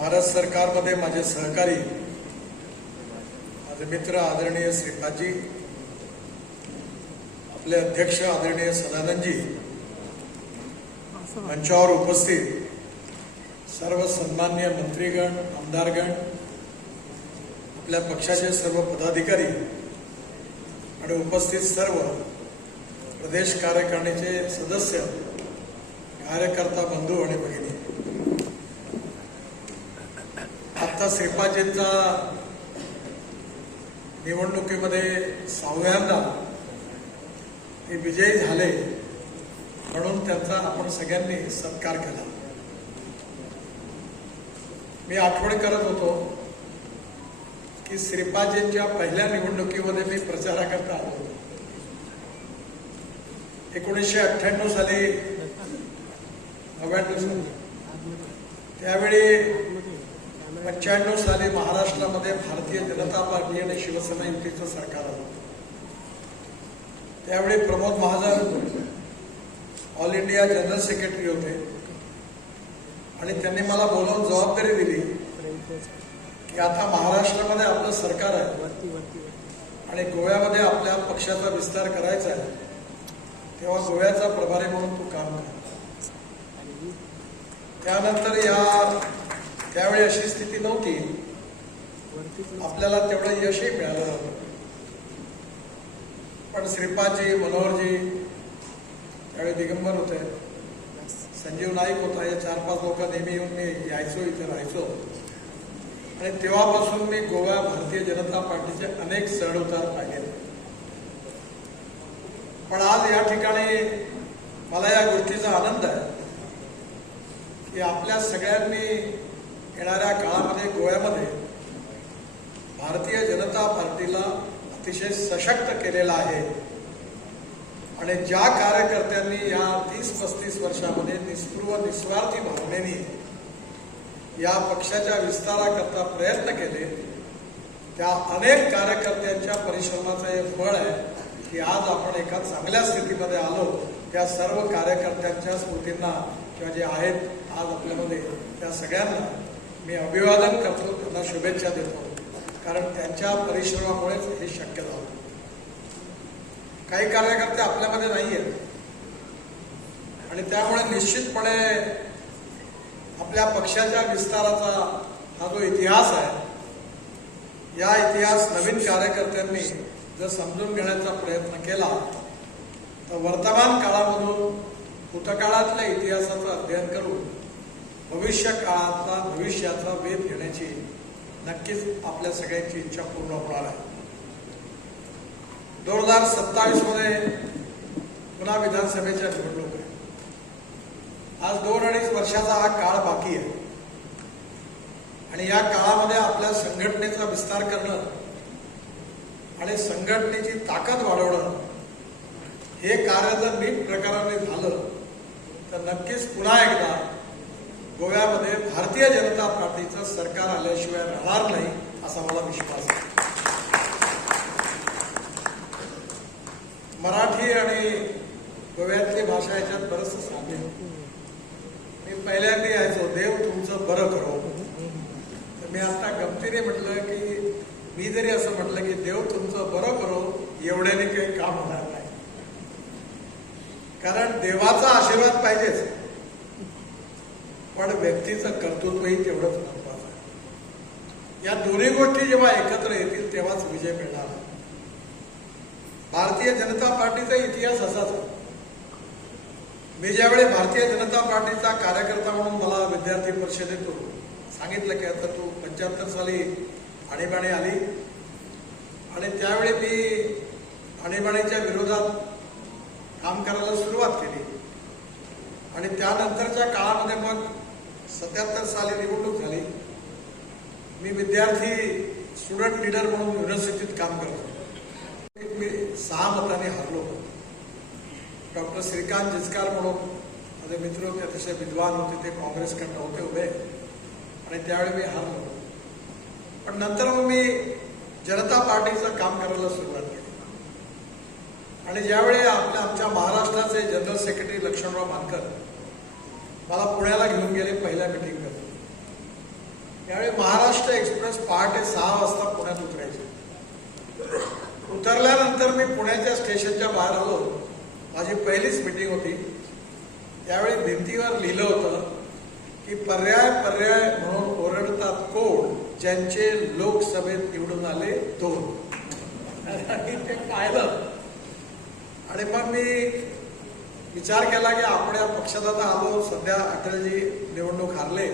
भारत सरकारमध्ये माझे सहकारी, माझे मित्र आदरणीय श्रीपादजी, आपले अध्यक्ष आदरणीय सदानंदजी, मंचावर उपस्थित सर्व सन्माननीय मंत्रीगण, आमदारगण, आपल्या पक्षाचे सर्व पदाधिकारी आणि उपस्थित सर्व प्रदेश कार्यकारिणीचे सदस्य, कार्यकर्ता बंधू आणि भगिनी, आता श्रीपादजींचा निवडणुकीमध्ये 6व्यांदा ते विजयी झाले म्हणून त्यांचा आपण सगळ्यांनी सत्कार केला. मी आठवण करत होतो की श्रीपादजींच्या पहिल्या निवडणुकीमध्ये मी प्रचाराकरता आलो होतो. 1998 साली 99 साली, त्यावेळी 95 साली महाराष्ट्रामध्ये भारतीय जनता पार्टी आणि शिवसेना युतीचं सरकार आलं. त्यावेळी Pramod Mahajan all India general secretary होते आणि त्यांनी मला बोलावून जबाबदारी दिली की आता महाराष्ट्रामध्ये आपलं सरकार आहे आणि गोव्यामध्ये आपल्या पक्षाचा विस्तार करायचा आहे, तेव्हा गोव्याचा प्रभारी म्हणून तू काम कर. त्यानंतर त्यावेळी अशी स्थिती नव्हती, आपल्याला तेवढं यशही मिळालं नव्हतं. पण श्रीपादजी, मनोहरजी त्यावेळी दिगंबर होते, संजीव नाईक होता, हे 4-5 लोक नेहमी येऊन मी यायचो, इथे राहायचो आणि तेव्हापासून मी गोवा भारतीय जनता पार्टीचे अनेक चढउतार पाहिले. पण आज या ठिकाणी मला या गोष्टीचा आनंद आहे की आपल्या सगळ्यांनी येणाऱ्या काळामध्ये गोव्यामध्ये भारतीय जनता पार्टीला अतिशय सशक्त केलेला आहे आणि ज्या कार्यकर्त्यांनी या 30-35 वर्षामध्ये निस्पृह निस्वार्थी भावनेने या पक्षाच्या विस्ताराकरता प्रयत्न केले, त्या अनेक कार्यकर्त्यांच्या परिश्रमाचं हे फळ आहे की आज आपण एका चांगल्या स्थितीमध्ये आलो. त्या सर्व कार्यकर्त्यांच्या स्मृतींना किंवा जे आहेत आज आपल्यामध्ये, त्या सगळ्यांना मी अभिवादन करतो, त्यांना शुभेच्छा देतो, कारण त्यांच्या परिश्रमामुळेच हे शक्य झालं. काही कार्यकर्ते आपल्यामध्ये नाही आहेत आणि त्यामुळे निश्चितपणे आपल्या पक्षाच्या विस्ताराचा हा जो इतिहास आहे, या इतिहास नवीन कार्यकर्त्यांनी जर समजून घेण्याचा प्रयत्न केला तर वर्तमान काळामधून भूतकाळातल्या इतिहासाचं अध्ययन करून भविष्य काळातला भविष्याचा वेध घेण्याची नक्कीच आपल्या सगळ्यांची इच्छा पूर्ण होणार आहे. 2027 मध्ये पुन्हा विधानसभेच्या निवडणूक आहे. आज 2-2.5 वर्षाचा हा काळ बाकी आहे आणि या काळामध्ये आपल्या संघटनेचा विस्तार करणं आणि संघटनेची ताकद वाढवणं हे कार्य जर नीट प्रकाराने झालं तर नक्कीच पुन्हा एकदा गोव्यामध्ये भारतीय जनता पार्टीचं सरकार आल्याशिवाय राहणार नाही असा मला विश्वास आहे. मराठी आणि गोव्यातली भाषा याच्यात बरंचसं साम्य. मी पहिल्यांदा यायचो, देव तुमचं बरं करो. तर मी आता गमतीने म्हटलं की मी जरी असं म्हटलं की देव तुमचं बरं करो, एवढ्याने काही काम होणार नाही, कारण देवाचा आशीर्वाद पाहिजेच पण व्यक्तीचं कर्तृत्वही तेवढंच महत्वाचं आहे. या दोन्ही गोष्टी जेव्हा एकत्र येतील तेव्हाच विजय मिळणार. भारतीय जनता पार्टीचा इतिहास असाच आहे. मी ज्यावेळी भारतीय जनता पार्टीचा कार्यकर्ता म्हणून मला विद्यार्थी परिषदेतून सांगितलं की आता तू 75 साली आणीबाणी आली आणि त्यावेळी मी आणीबाणीच्या विरोधात काम करायला सुरुवात केली आणि त्यानंतरच्या काळामध्ये मग 77 साली निवडणूक झाली. मी विद्यार्थी स्टुडंट लीडर म्हणून युनिव्हर्सिटीत काम करतो. मी 6 मतांनी हारलो. डॉक्टर श्रीकांत जिचकार म्हणून माझे मित्र होते, अतिशय विद्वान होते, ते काँग्रेसकडनं होते उभे आणि त्यावेळी मी हारलो. पण नंतर मग मी जनता पार्टीचं काम करायला सुरुवात केली आणि ज्यावेळी आमच्या महाराष्ट्राचे जनरल सेक्रेटरी लक्ष्मणराव मानकर मला पुण्याला घेऊन गेले पहिल्या मीटिंगमध्ये यावेळी महाराष्ट्र एक्सप्रेस पहाटे 6 वाजता पुण्यात उतरायची. उतरल्यानंतर मी पुण्याच्या स्टेशनच्या बाहेर आलो. माझी पहिलीच मीटिंग होती. त्यावेळी भिंतीवर लिहिलं होतं की पर्याय पर्याय म्हणून ओरडतात कोण, ज्यांचे लोकसभेत निवडून आले 2. मी ते पाहिलं आणि मग मी विचार केला की आपण या पक्षात आता आलो. सध्या अटलजी निवडणूक हारले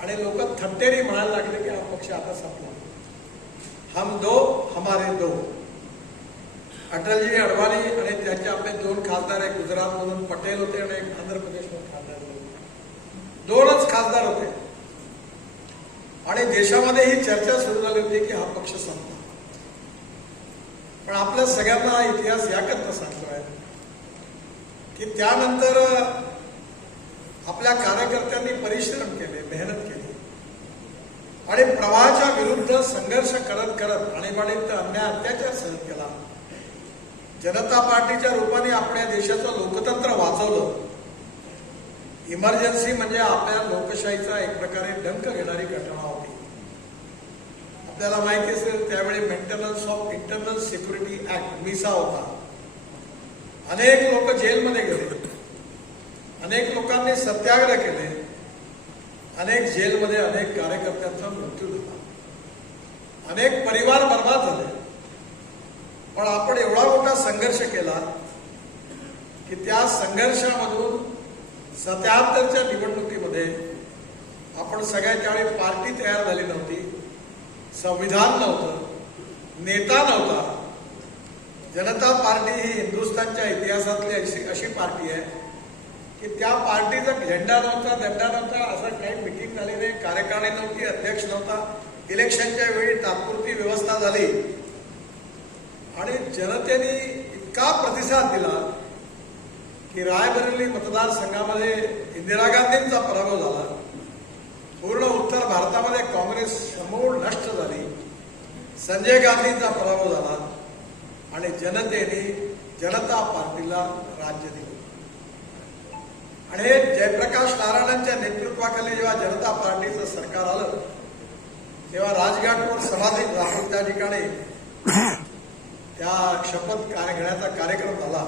आणि लोक थट्टेरी म्हणायला लागले की हा पक्ष आता संपला. हम दो हमारे दो. अटलजी अडवाणी आणि त्याचे आपले 2 खासदार, एक गुजरातमधून पटेल होते आणि एक आंध्र प्रदेशमधून खासदार होते. 2च खासदार होते आणि देशामध्ये ही चर्चा सुरू झाली होती की हा पक्ष संपला. पण आपल्या सगळ्यांना इतिहास याकरता सांगतोय की त्यानंतर आपल्या कार्यकर्त्यांनी परिश्रम केले, मेहनत केली आणि प्रवाहाच्या विरुद्ध संघर्ष करत करत आणीबाणीत अन्याय अत्याचार सहन केला. जनता पार्टीच्या रूपाने आपण या देशाचं लोकतंत्र वाचवलं. इमर्जन्सी म्हणजे आपल्या लोकशाहीचा एक प्रकारे डंक घेणारी घटना होती. आपल्याला माहिती असेल त्यावेळी maintenance of internal security act मिसा होता. अनेक लोक जेलमध्ये गेले, अनेक लोकांनी सत्याग्रह केले, अनेक जेलमध्ये अनेक कार्यकर्त्यांचा मृत्यू झाला, अनेक परिवार बर्बाद झाले. पण आपण एवढा मोठा संघर्ष केला की त्या संघर्षामधून 77च्या निवडणुकीमध्ये आपण सगळ्या त्यावेळी पार्टी तयार झाली नव्हती, संविधान नव्हतं, नेता नव्हता. जनता पार्टी ही हिंदुस्थानच्या इतिहासातली अशी पार्टी आहे की त्या पार्टीचा झेंडा नव्हता, दंडा नव्हता, असं काही मिटिंग झाली नाही, कार्यकारिणी नव्हती, अध्यक्ष नव्हता. इलेक्शनच्या वेळी तात्पुरती व्यवस्था झाली आणि जनतेने इतका प्रतिसाद दिला की रायबरेली मतदारसंघामध्ये इंदिरा गांधींचा पराभव झाला. पूर्ण उत्तर भारतामध्ये काँग्रेस समूळ नष्ट झाली. संजय गांधींचा पराभव झाला आणि जनतेने जनता पार्टीला राज्य दिलं. आणि जयप्रकाश नारायणांच्या नेतृत्वाखाली जेव्हा जनता पार्टीचं सरकार आलं तेव्हा राजघाटवर समाधी राहून त्या ठिकाणी त्या शपथ घेण्याचा कार्यक्रम झाला.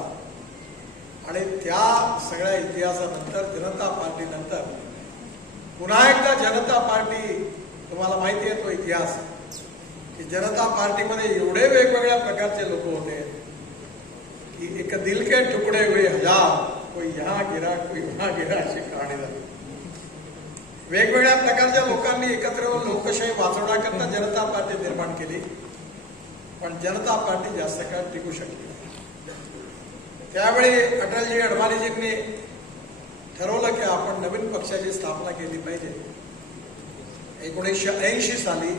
आणि त्या सगळ्या इतिहासानंतर जनता पार्टीनंतर पुन्हा एकदा जनता पार्टी, तुम्हाला माहिती आहे तो इतिहास की जनता पार्टीमध्ये एवढे वेगवेगळ्या प्रकारचे लोक होते की एक दिल के तुकडे हुए 1000, कोई यहाँ गिरा कोई वहां गिरा, अशी कहाणी झाली. वेगवेगळ्या प्रकारच्या लोकांनी एकत्र येऊन लोकशाही वाचवण्याकरता जनता पार्टी निर्माण केली. पण जनता पार्टी जास्त काळ टिकू शकली नाही. त्यावेळी अटलजी अडवाणीजींनी ठरवलं की आपण नवीन पक्षाची स्थापना केली पाहिजे. 1980 साली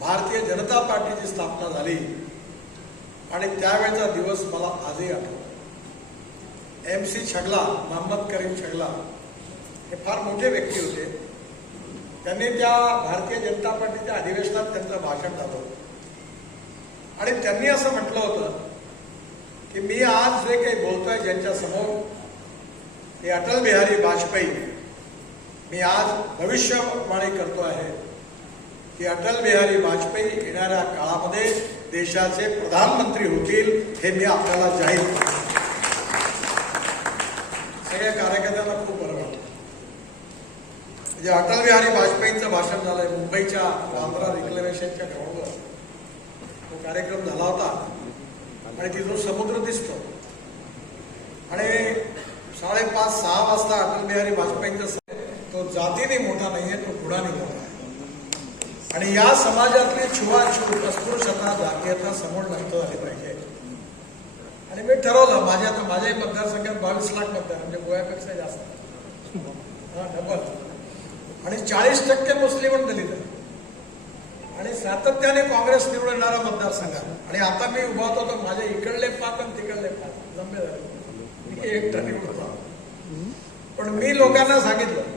भारतीय जनता पार्टीची स्थापना झाली आणि त्यावेळचा दिवस मला आजही आठवतो. MC छगला, मोहम्मद करीम छगला हे फार मोठे व्यक्ती होते. त्यांनी त्या भारतीय जनता पार्टीच्या अधिवेशनात त्यांचं भाषण झालं आणि त्यांनी असं म्हटलं होतं की मी आज जे काही बोलतोय ज्यांच्या समोर हे अटल बिहारी वाजपेयी, मी आज भविष्यवाणी करतो आहे की अटल बिहारी वाजपेयी येणाऱ्या काळामध्ये देशाचे प्रधानमंत्री होतील, हे मी आपल्याला जाहीर करतो. सगळ्या कार्यकर्त्यांना खूप बरं वाटलं. म्हणजे अटल बिहारी वाजपेयींचं भाषण झालंय मुंबईच्या बांद्रा रिक्लेमेशनच्या ग्राउंडवर. तो कार्यक्रम झाला होता आणि तिथून समुद्र दिसतो आणि 5:30-6 वाजता अटल बिहारी वाजपेयींचा तो जातीने मोठा नाहीये, तो गुणाने मोठा आहे. आणि या समाजातली छुवाछूत, अस्पृश्यता, जातीयता समोर नष्ट झाली पाहिजे. आणि मी ठरवलं माझ्याही मतदारसंघात 22 लाख मतदार, म्हणजे गोव्यापेक्षा जास्त, डबल. आणि 40% मुस्लिम आणि दलित आणि सातत्याने काँग्रेस निवडून येणारा मतदारसंघात. आणि आता मी उभा होतो तर माझ्या इकडले 5 आणि तिकडले 5 लंबे झाले. मी एकटा निवडतो. पण मी लोकांना सांगितलं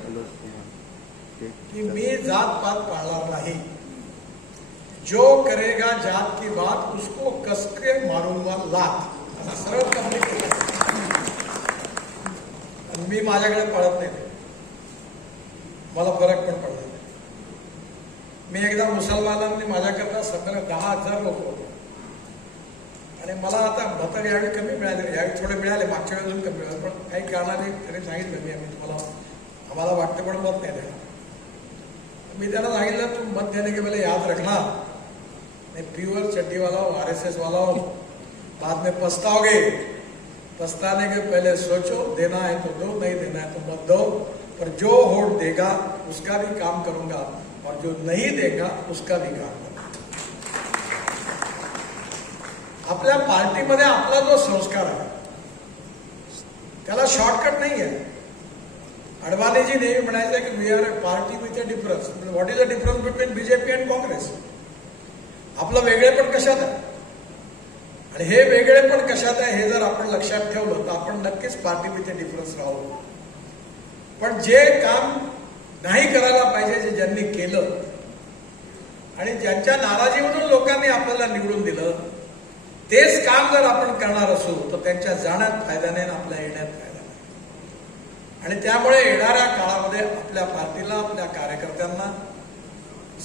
कि मी जात पात पाळणार नाही. जो करेगा जात की बात उसको कसके मारूंगा लात, असं सरळ कंप्लीट केलं. मी माझ्याकडे पाळत नाही, मला फरक पण पडला नाही. मी एकदा मुसलमानांनी माझ्याकरता संमेलन 10,000 लोक होते आणि मला आता मतं यावेळी कमी मिळाले, यावेळी थोडे मिळाले, मागच्या वेळी अजून कमी मिळाले, पण काही कारणाने त्यांनी सांगितलं मी तुम्हाला आम्हाला वाटतं पण मत नाही देणार. मी त्यांना सांगितलं तुम मत देने के पहले याद रखना मैं प्योर चड्डी वाला हूँ, RSS वाला हूँ, बाद में पछताओगे, पछताने के पहले सोचो, देना है तो दो, नहीं देना है तो मत दो, पर जो वोट देगा उसका भी काम करूंगा और जो नहीं देगा उसका भी काम करूंगा. आपल्या पार्टीमध्ये आपला जो संस्कार आहे त्याला शॉर्टकट नाही आहे. अडवाणीजी नेहमी म्हणायचं की we are a party with a difference. What is the difference between BJP and Congress? आपलं वेगळेपण कशात आहे आणि हे वेगळेपण कशात आहे हे जर आपण लक्षात ठेवलं तर आपण नक्कीच पार्टी विथ अ डिफरन्स राहू. पण जे काम नाही करायला पाहिजे जे ज्यांनी केलं आणि ज्यांच्या नाराजीमधून लोकांनी आपल्याला निवडून दिलं तेच काम जर आपण करणार असू तर त्यांच्या जाण्यात फायदा नाही आणि आपल्या येण्यात फायदा नाही. आणि त्यामुळे येणाऱ्या काळामध्ये आपल्या पार्टीला आपल्या कार्यकर्त्यांना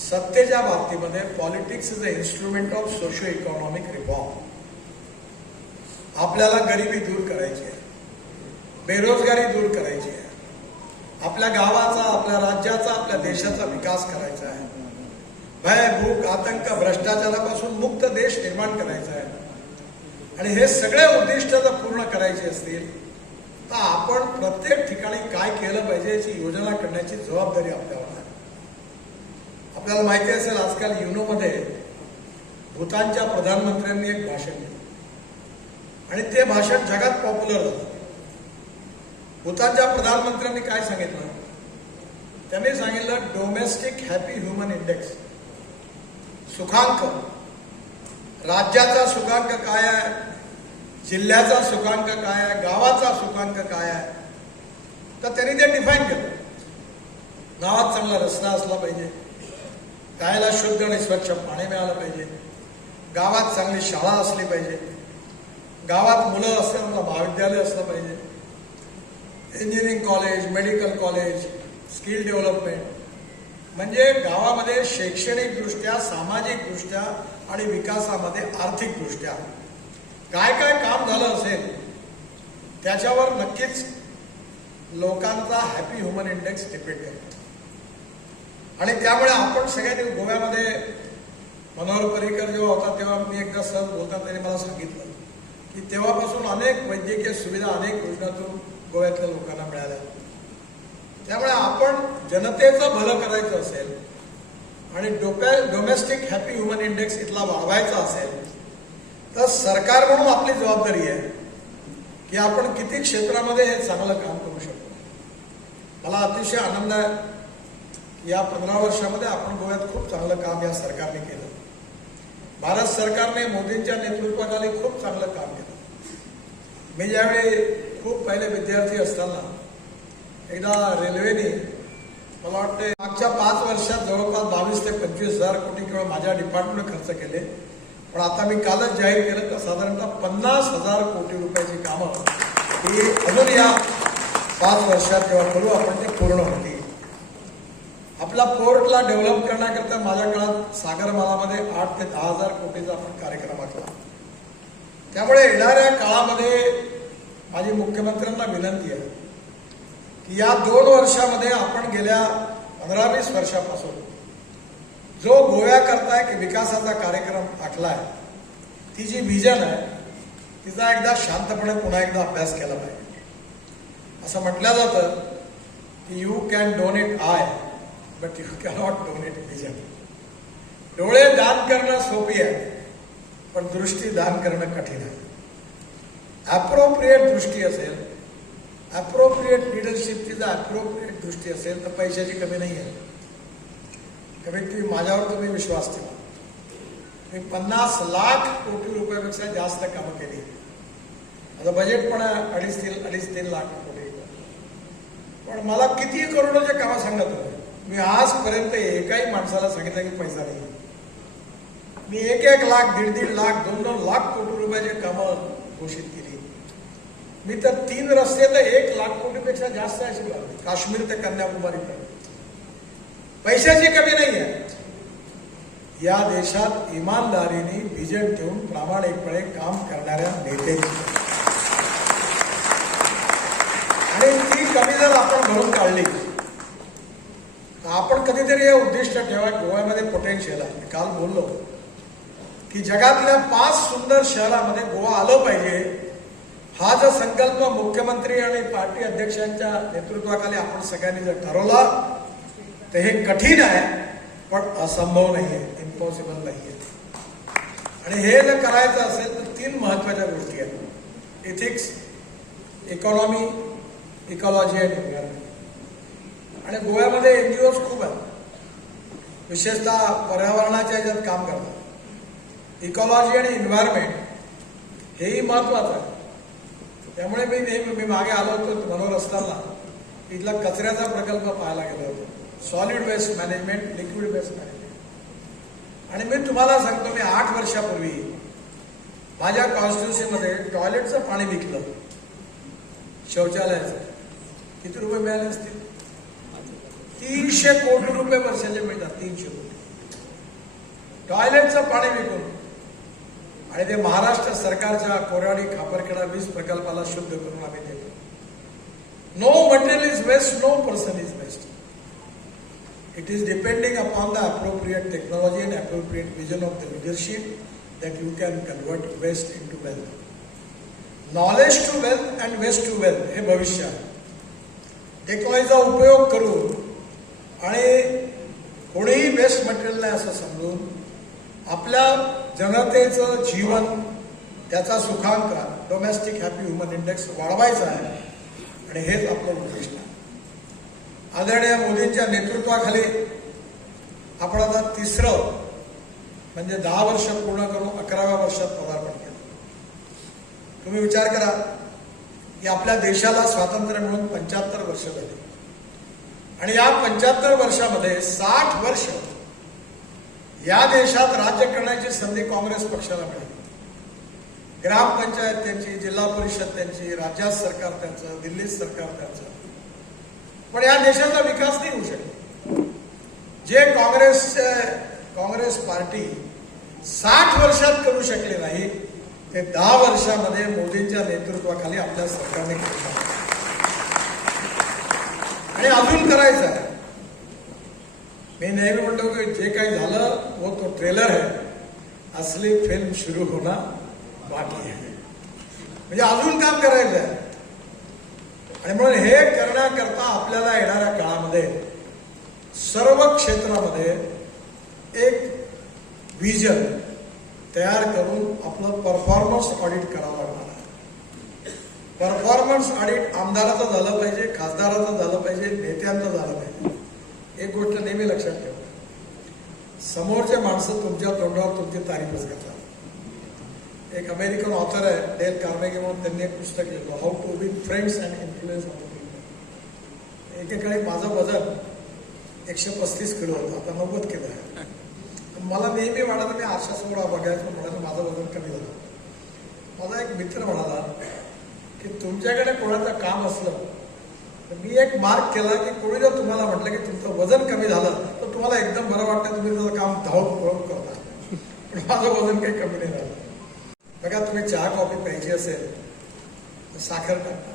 सत्तेच्या बाबतीमध्ये politics is a instrument of socio economic reform. आपल्याला गरिबी दूर करायची आहे, बेरोजगारी दूर करायची आहे, आपल्या गावाचा, आपल्या राज्याचा, आपल्या देशाचा विकास करायचा आहे, भय, भूक, आतंक, भ्रष्टाचारापासून मुक्त देश निर्माण करायचा आहे. आणि हे सगळे उद्दिष्ट जर पूर्ण करायचे असतील तर आपण प्रत्येक ठिकाणी काय केलं पाहिजे याची योजना करण्याची जबाबदारी आपल्यावर आहे. आपल्याला माहिती असेल आजकाल युनोमध्ये भूतानच्या प्रधानमंत्र्यांनी एक भाषण दिलं आणि ते भाषण जगात पॉप्युलर झालं. भूतानच्या प्रधानमंत्र्यांनी काय सांगितलं? त्यांनी सांगितलं डोमेस्टिक हॅपी ह्युमन इंडेक्स, सुखांक, राज्याचा सुखांक काय आहे, जिल्ह्याचा सुखांक काय आहे, गावाचा सुखांक काय आहे, तर त्यांनी ते डिफाईन केलं. गावात चांगला रस्ता असला पाहिजे, प्यायला शुद्ध आणि स्वच्छ पाणी मिळालं पाहिजे, गावात चांगली शाळा असली पाहिजे, गावात मुलं असताना महाविद्यालय असलं पाहिजे, engineering college, medical college, skill development, म्हणजे गावामध्ये शैक्षणिकदृष्ट्या, सामाजिकदृष्ट्या आणि विकासामध्ये आर्थिकदृष्ट्या काय काय काम झालं असेल त्याच्यावर नक्कीच लोकांचा हॅपी ह्युमन इंडेक्स डिपेंड करतो. आणि त्यामुळे आपण सगळ्यांनी गोव्यामध्ये मनोहर पर्रीकर जेव्हा होता तेव्हा मी एकदा सहज बोलताना त्यांनी मला सांगितलं की तेव्हापासून अनेक वैद्यकीय सुविधा, अनेक योजनातून गोव्यातल्या लोकांना मिळाल्या. त्यामुळे आपण जनतेचं भलं करायचं असेल आणि डोमेस्टिक हॅपी ह्युमन इंडेक्स इथला वाढवायचा असेल तर सरकार म्हणून आपली जबाबदारी आहे की आपण किती क्षेत्रामध्ये हे चांगलं काम करू शकतो. मला अतिशय आनंद आहे की या 15 वर्षामध्ये आपण गोव्यात खूप चांगलं काम या सरकारने केलं. भारत सरकारने मोदींच्या नेतृत्वाखाली खूप चांगलं काम केलं. मी ज्यावेळी खूप पहिले विद्यार्थी असताना एकदा रेल्वेने मला वाटते मागच्या 5 वर्षात जवळपास 22 ते 25,000 कोटी केवळ माझ्या डिपार्टमेंटने खर्च केले. पण आता मी कालच जाहीर केलं तर साधारणतः 50,000 कोटी रुपयाची कामं ही अजून या 5 वर्षात जेव्हा करू आपण ते पूर्ण होती. आपला पोर्टला डेव्हलप करण्याकरता माझ्या काळात सागरमालामध्ये 8 ते 10,000 कोटीचा आपण कार्यक्रम आखला. त्यामुळे येणाऱ्या काळामध्ये माझी मुख्यमंत्र्यांना विनंती आहे की या 2 वर्षामध्ये आपण गेल्या 15-20 वर्षापासून जो गोव्याकरता एक विकासाचा कार्यक्रम आखलाय, ती जी व्हिजन आहे तिचा एकदा शांतपणे पुन्हा एकदा अभ्यास केला पाहिजे. असं म्हटलं जातं की you can donate I but you cannot donate vision. डोळे दान करणं सोपी आहे पण दृष्टी दान करणं कठीण आहे. अप्रोप्रिएट दृष्टी असेल, अप्रोप्रिएट लिडरशिपची जर अप्रोप्रिएट दृष्टी असेल तर पैशाची कमी नाही आहे. कमीत कमी माझ्यावर तुम्ही विश्वास ठेवा. मी 50 लाख कोटी रुपयापेक्षा जास्त कामं केली. माझं बजेट पण 2.5-3 लाख कोटी. पण मला किती करोडोचे कामं सांगत होते. मी आजपर्यंत एकाही माणसाला सांगितलं की पैसा नाही. मी 1-1 लाख, 1.5 लाख, 2-2 लाख कोटी रुपयाचे कामं घोषित केली. मी तर 3 रस्ते तर 1 लाख कोटीपेक्षा जास्त अशी काश्मीर ते कन्याकुमारीपर्यंत. पैशाची कमी नाही आहे या देशात इमानदारीने विजन ठेवून प्रामाणिकपणे काम करणाऱ्या नेत्याची, आणि ती कमी जर आपण भरून काढली तर आपण कधीतरी हे उद्दिष्ट ठेवा, गोव्यामध्ये पोटेन्शियल आहे. मी काल बोललो की जगातल्या 5 सुंदर शहरामध्ये गोवा आलं पाहिजे. हा जो संकल्प मुख्यमंत्री आणि पार्टी अध्यक्षांच्या नेतृत्वाखाली आपण सगळ्यांनी जर ठरवला तर हे कठीण आहे, पण असंभव नाहीये, इम्पॉसिबल नाहीये. आणि हे जर करायचं असेल तर 3 महत्वाच्या गोष्टी आहेत: एथिक्स, इकॉनॉमी, इकॉलॉजी आणि एन्व्हायरमेंट. आणि गोव्यामध्ये NGOs खूप आहेत, विशेषतः पर्यावरणाच्या याच्यात काम करतात. इकॉलॉजी आणि एन्व्हायरमेंट हेही महत्वाचं आहे. त्यामुळे मी मागे आलो होतो मनोरस्ताला, इथला कचऱ्याचा प्रकल्प पाहायला गेलो होतो, solid waste management, liquid waste management. आणि मी तुम्हाला सांगतो, मी 8 वर्षापूर्वी माझ्या कॉन्स्टिट्युन्सीमध्ये टॉयलेटचं पाणी विकलं, शौचालयाचं. किती रुपये मिळाले असतील? 300 कोटी रुपये वर्षाचे मिळतात, 300 कोटी टॉयलेटचं पाणी विकून. आणि ते महाराष्ट्र सरकारच्या कोराडी खापरखेडा वीज प्रकल्पाला शुद्ध करून आम्ही देतो. No material is waste, no person is waste. It is depending upon the appropriate technology and appropriate vision of the leadership that you can convert waste into wealth. Knowledge to wealth and waste to wealth हे भविष्य आहे. टेक्नॉलॉजीचा उपयोग करून आणि कोणीही waste material नाही असं समजून आपल्या जनतेचं जीवन, त्याचा सुखांक, डोमेस्टिक हॅपी ह्युमन इंडेक्स वाढवायचा आहे. आणि हेच आपलं उद्दिष्ट आहे. आदरणीय मोदींच्या नेतृत्वाखाली आपण आता 3रं म्हणजे 10 वर्ष पूर्ण करून 11व्या वर्षात पदार्पण केलं. तुम्ही विचार करा की आपल्या देशाला स्वातंत्र्य मिळून 75 वर्ष झाली, आणि या 75 वर्षामध्ये 60 वर्ष या देशात राज्य करण्याची संधी काँग्रेस पक्षाला मिळाली. ग्रामपंचायत त्यांची, जिल्हा परिषद त्यांची, राज्यात सरकार त्यांचं, दिल्लीत सरकार त्यांचं. पण या देशाचा विकास नाही होऊ शकला. जे काँग्रेस पार्टी 60 वर्षात करू शकले नाही ते 10 वर्षामध्ये मोदींच्या नेतृत्वाखाली आपल्या सरकारने केलं आणि अजून करायचं आहे. मी नेहमी म्हणतो की जे काही झालं वो तो ट्रेलर है, असली फिल्म सुरू होना बाकी आहे. म्हणजे अजून काम करायचं आहे. आणि म्हणून हे करण्याकरता आपल्याला येणाऱ्या काळामध्ये सर्व क्षेत्रामध्ये एक विजन तयार करून आपलं परफॉर्मन्स ऑडिट करावं लागणार आहे. परफॉर्मन्स ऑडिट आमदाराचं झालं पाहिजे, खासदाराचं झालं पाहिजे, नेत्यांचं झालं पाहिजे. एक गोष्ट नेहमी लक्षात ठेवा, समोरचे माणसं तुमच्या तोंडावर तुमची तारीफच करतात. एक अमेरिकन ऑथर आहे डेल कार्नेगी म्हणून, त्यांनी एक पुस्तक लिहिलं, how to win friends and influence other people. एकेकाळी माझं वजन 135 किलो होतं, आता 90 किलो आहे. मला नेहमी वाटलं, मी आरशासमोर बघायचं म्हणायचं माझं वजन कमी झालं. माझा एक मित्र म्हणाला की तुमच्याकडे कोणाचं काम असलं तर मी एक मार्क केला की कोणी जर तुम्हाला म्हटलं की तुमचं वजन कमी झालं तर तुम्हाला एकदम बरं वाटतं, तुम्ही तुझं काम धावून पळून करता. पण माझं वजन काही कमी नाही झालं. बघा, तुम्ही चहा कॉफी प्यायची असेल तर साखर टाका.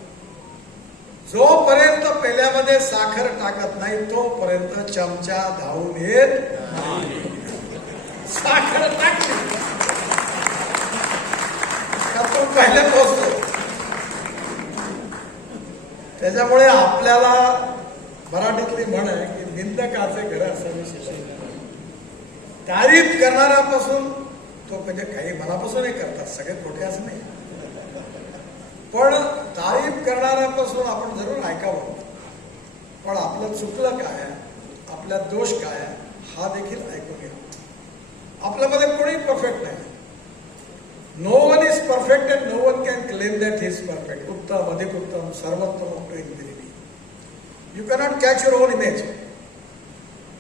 जोपर्यंत पेल्यामध्ये साखर टाकत नाही तोपर्यंत चमचा धावून येत नाही. साखर टाकली का तो पहिले पोहोचतो. त्याच्यामुळे आपल्याला मराठीतली म्हण आहे की निंदकाचे घर असावे शिक्षण. तारीफ करणाऱ्यापासून तो म्हणजे काही मनापासून हे करतात, सगळे खोटे असं नाही, पण तारीफ करणाऱ्यापासून आपण जरूर ऐकावं. पण आपलं चुकलं काय आहे, आपला दोष काय आहे हा देखील ऐकून घ्या. आपल्यामध्ये कोणी परफेक्ट नाही. No one is perfect and no one can claim that he is perfect. उत्तम, अधिक उत्तम, सर्वोत्तम English. You cannot catch your own image.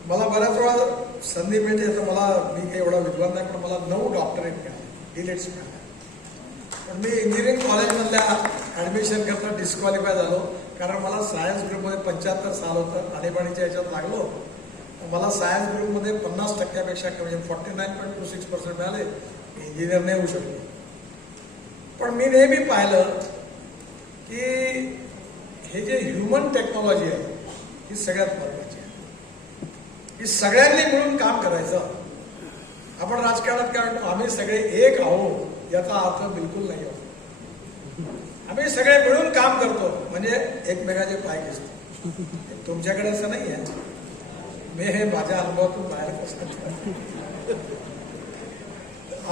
मला बऱ्याच वेळा संधी मिळते, तर मला, मी काही एवढा विद्वान नाही, पण मला 9 डॉक्टरेट मिळाले, डिलेट्स मिळाले. पण मी इंजिनिअरिंग कॉलेजमधल्या ऍडमिशन करता डिस्क्वालिफाय झालो, कारण मला सायन्स ग्रुपमध्ये 75 साल होतं, आणीबाणीच्या याच्यात लागलो मला सायन्स ग्रुपमध्ये 50% कमी 49.26% मिळाले. इंजिनियर नाही होऊ शकलो. पण मी नेहमी पाहिलं की हे जे ह्युमन टेक्नॉलॉजी आहे ही सगळ्यात महत्वाची आहे. ही सगळ्यांनी मिळून काम करायचं. आपण राजकारणात काय म्हणतो, आम्ही सगळे एक आहोत, याचा अर्थ बिलकुल नाही होत. आम्ही सगळे मिळून काम करतो म्हणजे एकमेकाचे पाय घेतो. तुमच्याकडे असं नाही आहे. मी हे माझ्या अनुभवातून बाहेर असतो.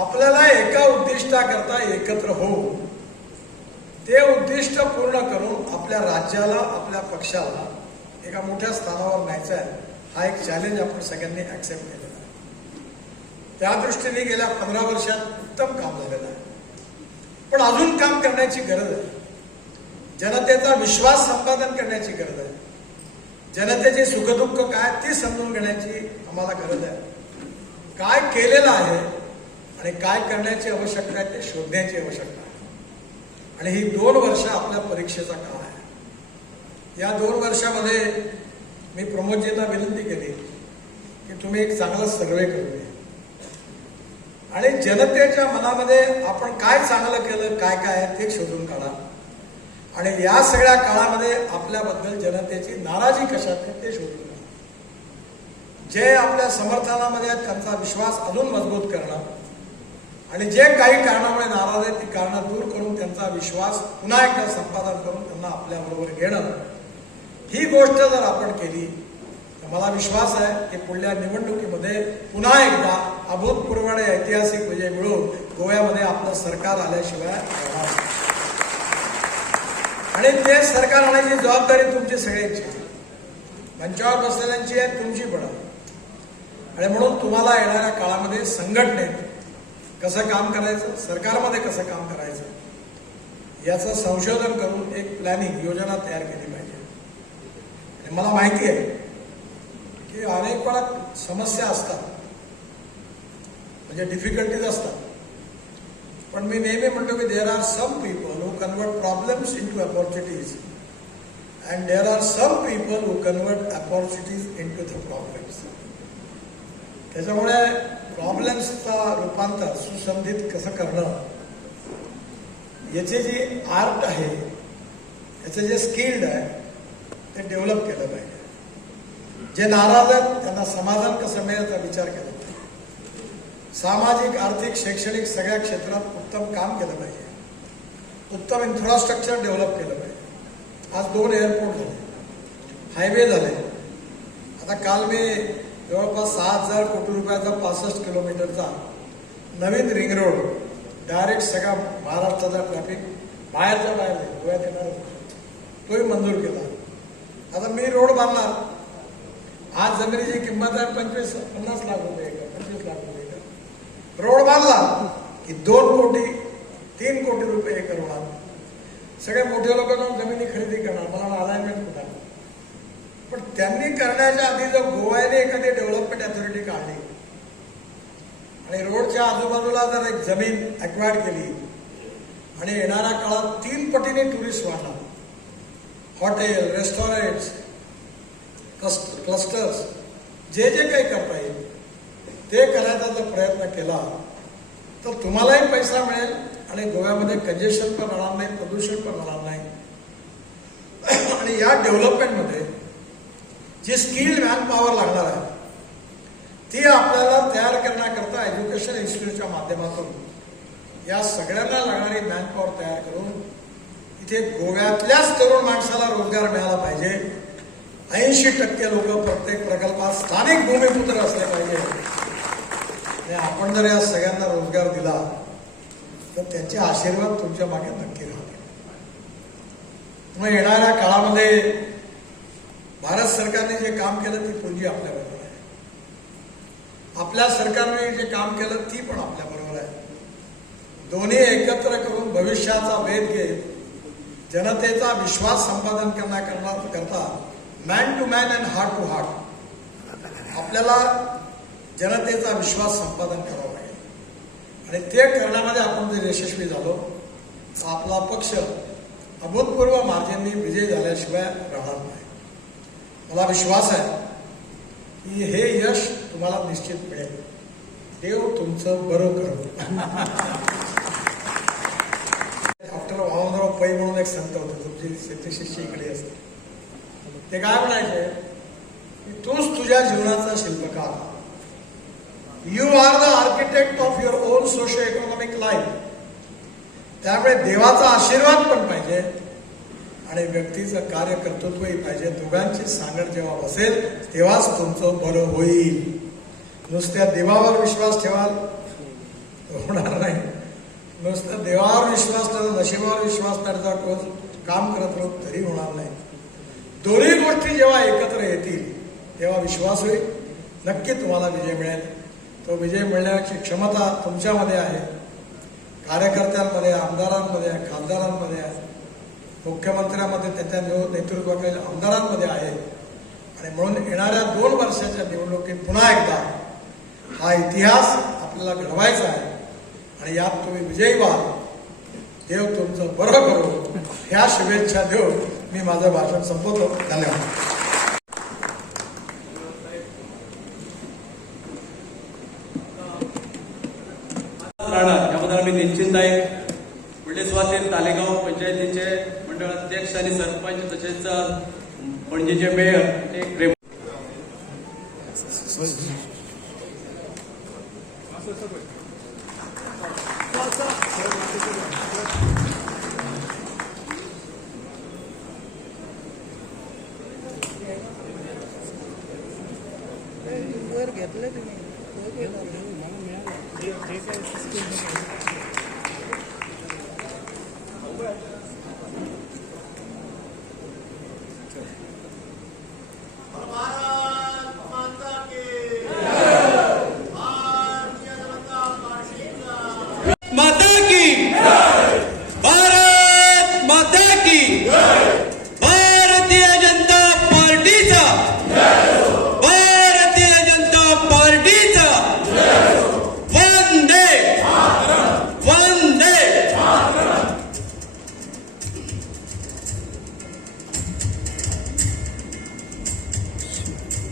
आपल्याला एका उद्दिष्टाकरता एकत्र होऊ, ते उद्दिष्ट पूर्ण करून आपल्या राज्याला, आपल्या पक्षाला एका मोठ्या स्थानावर न्यायचा आहे. हा एक चॅलेंज आपण सगळ्यांनी ऍक्सेप्ट केलेला आहे. त्या दृष्टीने गेल्या 15 वर्षात उत्तम काम झालेलं आहे. पण अजून काम करण्याची गरज आहे. जनतेचा विश्वास संपादन करण्याची गरज आहे. जनतेचे सुखदुःख काय ती समजून घेण्याची आम्हाला गरज आहे. काय केलेलं आहे आणि काय करण्याची आवश्यकता आहे ते शोधण्याची आवश्यकता आहे. आणि ही 2 वर्ष आपल्या परीक्षेचा काळ आहे. या 2 वर्षामध्ये मी प्रमोदजींना विनंती केली की तुम्ही एक चांगला सर्वे करूया आणि जनतेच्या मनामध्ये आपण काय चांगलं केलं, काय काय आहे ते शोधून काढा. आणि या सगळ्या काळामध्ये आपल्याबद्दल जनतेची नाराजी कशात आहे ते शोधून काढा. जे आपल्या समर्थनामध्ये आहेत त्यांचा विश्वास अजून मजबूत करणं आणि जे काही कारणामुळे नाराज आहेत ती कारणं दूर करून त्यांचा विश्वास पुन्हा एकदा संपादन करून त्यांना आपल्याबरोबर घेणं, ही गोष्ट जर आपण केली तर मला विश्वास आहे की पुढल्या निवडणुकीमध्ये पुन्हा एकदा अभूतपूर्व आणि ऐतिहासिक विजय मिळवून गोव्यामध्ये आपलं सरकार आल्याशिवाय राहणार नाही. आणि ते सरकार आणायची जबाबदारी तुमची सगळ्यांची, मंचावर बसलेल्यांची आहे, तुमची पण आहे. आणि म्हणून तुम्हाला येणाऱ्या काळामध्ये संघटनेत कसं काम करायचं, सरकारमध्ये कसं काम करायचं याचं संशोधन करून एक प्लॅनिंग, योजना तयार केली पाहिजे. आणि मला माहिती आहे की अनेक वेळा समस्या असतात, म्हणजे डिफिकल्टीज असतात. पण मी नेहमी म्हणतो की there are some people who convert problems into opportunities and there are some people who convert opportunities into the problems. त्याच्यामुळे प्रॉब्लेम्सचा रूपांतर सुसंधीत कसं करणं, याची जी आर्ट आहे, याचं जे स्किल्ड आहे ते डेव्हलप केलं पाहिजे. जे नाराज आहेत त्यांना समाधान कसं मिळेल याचा विचार केला पाहिजे. सामाजिक, आर्थिक, शैक्षणिक सगळ्या क्षेत्रात उत्तम काम केलं पाहिजे. उत्तम इन्फ्रास्ट्रक्चर डेव्हलप केलं पाहिजे. आज 2 एअरपोर्ट झाले, हायवे झाले. आता काल मी जवळपास 6,000 कोटी रुपयाचा 65 किलोमीटरचा नवीन रिंग रोड, डायरेक्ट सगळा महाराष्ट्राचा ट्रॅफिक बाहेरच्या बाहेर गोव्यात येणार तोही मंजूर केला. आता मी रोड बांधणार. आज जमिनीची किंमत आहे 50 लाख रुपये, 25 लाख रुपये. रोड बांधला की 2 कोटी 3 कोटी रुपये एकर होणार. सगळे मोठे लोक जाऊन जमिनी खरेदी करणार. मला अलाइनमेंट कुठं. पण त्यांनी करण्याच्या आधी जर गोव्याने एखादी डेव्हलपमेंट अथॉरिटी काढली आणि रोडच्या आजूबाजूला जर एक जमीन अक्वायर्ड केली आणि येणाऱ्या काळात 3 पटीने टुरिस्ट वाढणार, हॉटेल, रेस्टॉरंट्स, क्लस्टर्स, जे जे काही करता येईल ते करायचा जर प्रयत्न केला तर तुम्हालाही पैसा मिळेल आणि गोव्यामध्ये कंजेशन पण राहणार नाही, प्रदूषण पण राहणार नाही. आणि या डेव्हलपमेंटमध्ये जी स्किल्ड मॅन पॉवर लागणार आहे ती आपल्याला तयार करण्याकरता एज्युकेशन इन्स्टिट्यूटच्या माध्यमातून या सगळ्यांना लागणारी मॅन पॉवर तयार करून इथे गोव्यातल्याच तरुण माणसाला रोजगार मिळाला पाहिजे. 80% लोक प्रत्येक प्रकल्पात स्थानिक भूमिपुत्र असले पाहिजे. आणि आपण जर या सगळ्यांना रोजगार दिला तर त्यांचे आशीर्वाद तुमच्या मागे नक्की राहतील. मग येणाऱ्या काळामध्ये भारत सरकारने जे काम केलं ती पुंजी आपल्याबरोबर आहे. आपल्या सरकारने जे काम केलं ती पण आपल्याबरोबर आहे. दोन्ही एकत्र करून भविष्याचा वेध घेत जनतेचा विश्वास संपादन करता man to man and heart to heart आपल्याला जनतेचा विश्वास संपादन करावा लागेल. आणि ते करण्यामध्ये आपण जर यशस्वी झालो तर आपला पक्ष अभूतपूर्व मार्जिननी विजय झाल्याशिवाय राहणार नाही. मला विश्वास आहे की हे यश तुम्हाला निश्चित मिळेल. देव तुमचं बरं करो. डॉक्टर वामनराव पै म्हणून एक संत होते, तुमची सिद्धशिष्य इकडे असते. ते काय म्हणायचे की तूच तुझ्या जीवनाचा शिल्पकार. You are the architect of your own socio economic life. त्यामुळे देवाचा आशीर्वाद पण पाहिजे आणि व्यक्तीचं कार्य कर्तृत्वही पाहिजे. दोघांची सांगड जेव्हा बसेल तेव्हाच तुमचं बरं होईल. नुसत्या देवावर विश्वास ठेवाल होणार नाही. नुसतं देवावर विश्वास ठेवा, नशिबावर विश्वास ठेवता काम करत राहू तरी होणार नाही. दोन्ही गोष्टी जेव्हा एकत्र येतील तेव्हा विश्वास होईल. नक्की तुम्हाला विजय मिळेल. तो विजय मिळण्याची क्षमता तुमच्यामध्ये आहे, कार्यकर्त्यांमध्ये, आमदारांमध्ये, खासदारांमध्ये आहे, मुख्यमंत्र्यांमध्ये, त्याच्या नेतृत्वाखालील आमदारांमध्ये आहे. आणि म्हणून येणाऱ्या 2 वर्षाच्या निवडणुकीत पुन्हा एकदा हा इतिहास आपल्याला घडवायचा आहे आणि यात तुम्ही विजयी व्हाल. देव तुमचं बरं करो ह्या शुभेच्छा देऊन मी माझं भाषण संपवतो. धन्यवाद. राहणार याबद्दल आम्ही निश्चिंत आहे. बुल्डेस्वातील तालेगाव पंचायतीचे मंडळ अध्यक्ष आणि सरपंच तसेच पणजीचे मेयर ते घेतलं तुम्ही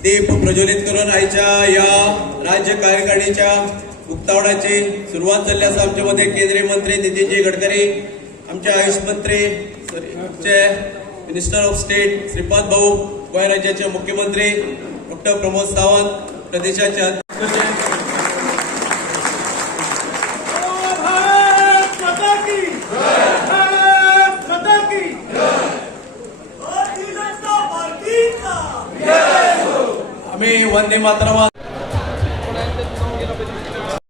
दीप प्रज्वलित करून आजच्या या राज्य कार्यकारिणीच्या मुक्तावळाची सुरुवात झाली असं आमच्यामध्ये केंद्रीय मंत्री नितीनजी गडकरी, आमचे आयुष मंत्री, आमचे मिनिस्टर ऑफ स्टेट श्रीपाद भाऊ, गोवा राज्याचे मुख्यमंत्री डॉक्टर प्रमोद सावंत, प्रदेशाचे अध्यक्ष आम्ही वंदे मातरम